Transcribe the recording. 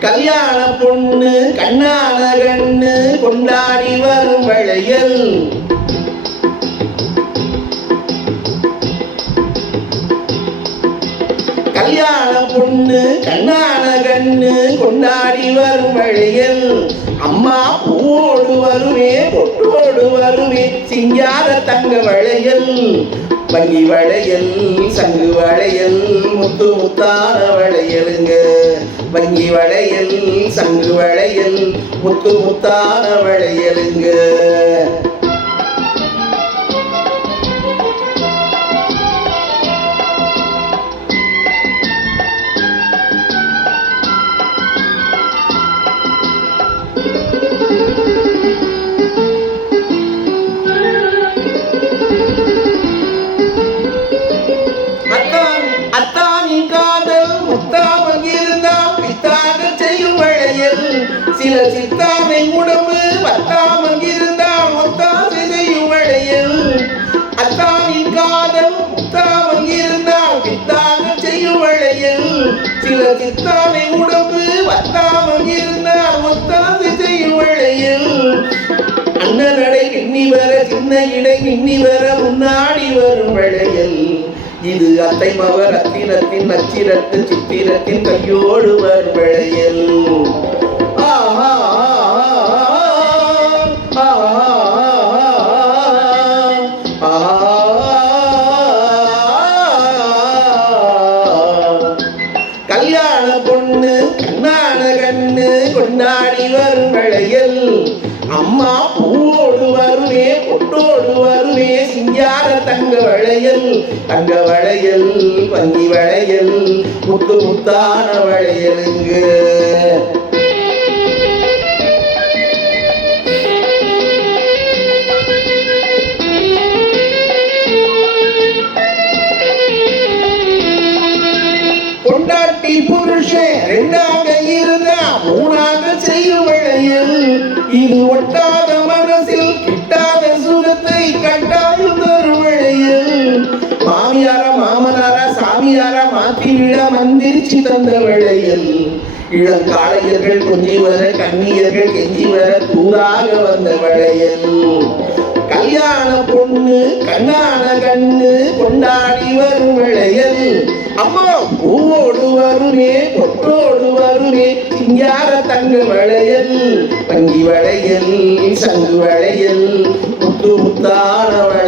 கல்யாண பொண்ணு கண்ணான கண்ணு கொண்டாடி வரும் வளையல். கல்யாண பொண்ணு கண்ணான கண்ணு கொண்டாடி வரும் வழியில் அம்மா பூவோடு வருவே பொட்டோடு வருவே சிங்கார தங்க வளையல் வங்கி வளையல் சங்கு வளையல் முத்து முத்தார வளையலுங்க. வங்கி வளையல் சங்கு வளையல் முத்து முத்தார வளையலுங்க. சில சித்தாமை உடம்பு பத்தாமல் இருந்தால் ஒத்தாசை செய்யும் வளையல் அத்தானின் காதல் முத்தாமல் இருந்தால் பித்தாக செய்யும் வளையல் சில சித்தாமை உடம்பு பத்தாமல் இருந்தால் ஒத்தாசை செய்யும் வளையல் அண்ணனடை எண்ணி வர சின்ன இடை எண்ணி வர முன்னாடி வரும் வளையல் இது அத்தை மவர் அத்திரத்தின் நச்சிரத்து சித்திரத்தின் கையோடு வரும் வளையல் கொண்டாடி வரும் வளையல் அம்மா பூவோடு வருமே பொட்டோடு வருமே சிங்கார தங்க வளையல் தங்க வளையல் பங்கி வளையல் முத்து முத்தான வளையல். கொண்டாட்டி புருஷன் ரெண்டாக இருந்தா மூணாக செய்வழையில். இது ஒட்டாத மனசில் கிட்டாத சுகத்தை கட்டாயம் தருவழையில். மாமியார மாமனார சாமியார மாத்தி விட மந்திரிச்சு தந்த வளையல் இளங்காளையர்கள் கொஞ்சி வர கண்ணியர்கள் கெஞ்சி வர தூராக வந்த வளையல் கல்யாண பொண்ணு கண்ணான கண்ணு கொண்டாடி வரும் விளையல் அம்மா! பூவோடு வருமே பொட்டோடு வருமே சிங்கார தங்க வளையல் வங்கி வளையல் சங்கு வளையல் முத்து முத்தான வளையலுங்க